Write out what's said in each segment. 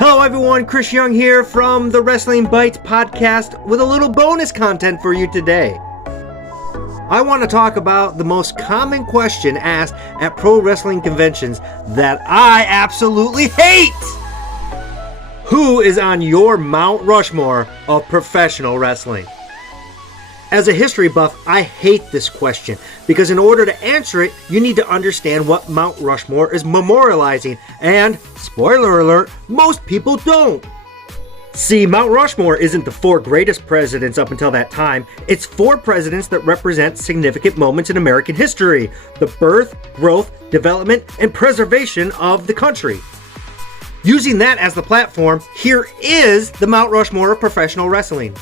Hello everyone, Chris Young here from the Wrestling Bites podcast with a little bonus content for you today. I want to talk about the most common question asked at pro wrestling conventions that I absolutely hate. Who is on your Mount Rushmore of professional wrestling? As a history buff, I hate this question because in order to answer it, you need to understand what Mount Rushmore is memorializing, and, spoiler alert, most people don't. See, Mount Rushmore isn't the four greatest presidents up until that time, it's four presidents that represent significant moments in American history: the birth, growth, development, and preservation of the country. Using that as the platform, here is the Mount Rushmore of professional wrestling.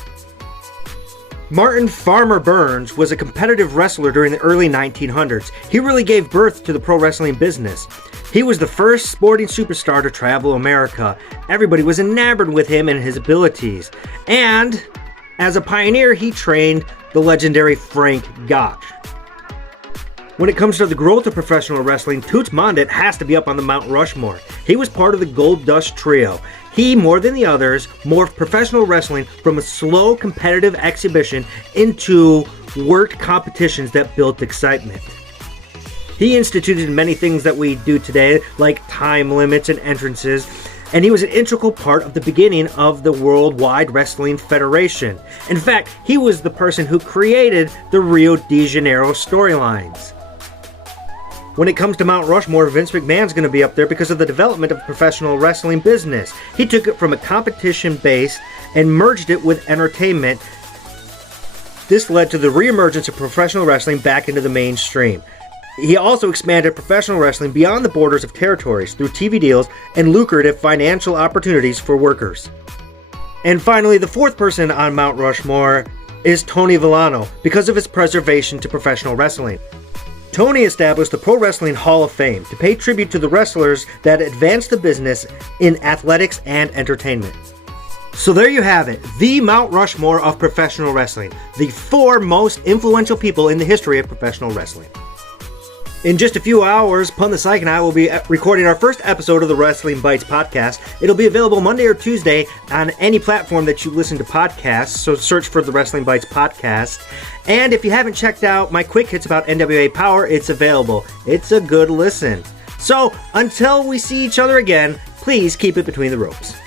Martin Farmer Burns was a competitive wrestler during the early 1900s. He really gave birth to the pro wrestling business. He was the first sporting superstar to travel America. Everybody was enamored with him and his abilities. And as a pioneer, he trained the legendary Frank Gotch. When it comes to the growth of professional wrestling, Toots Mondit has to be up on the Mount Rushmore. He was part of the Gold Dust Trio. He, more than the others, morphed professional wrestling from a slow competitive exhibition into worked competitions that built excitement. He instituted many things that we do today, like time limits and entrances, and he was an integral part of the beginning of the Worldwide Wrestling Federation. In fact, he was the person who created the Rio de Janeiro storylines. When it comes to Mount Rushmore, Vince McMahon's going to be up there because of the development of professional wrestling business. He took it from a competition base and merged it with entertainment. This led to the reemergence of professional wrestling back into the mainstream. He also expanded professional wrestling beyond the borders of territories through TV deals and lucrative financial opportunities for workers. And finally, the fourth person on Mount Rushmore is Tony Villano because of his preservation to professional wrestling. Tony established the Pro Wrestling Hall of Fame to pay tribute to the wrestlers that advanced the business in athletics and entertainment. So there you have it, the Mount Rushmore of professional wrestling, the four most influential people in the history of professional wrestling. In just a few hours, Pun the Psych and I will be recording our first episode of the Wrestling Bites podcast. It'll be available Monday or Tuesday on any platform that you listen to podcasts, so search for the Wrestling Bites podcast. And if you haven't checked out my quick hits about NWA Power, it's available. It's a good listen. So, until we see each other again, please keep it between the ropes.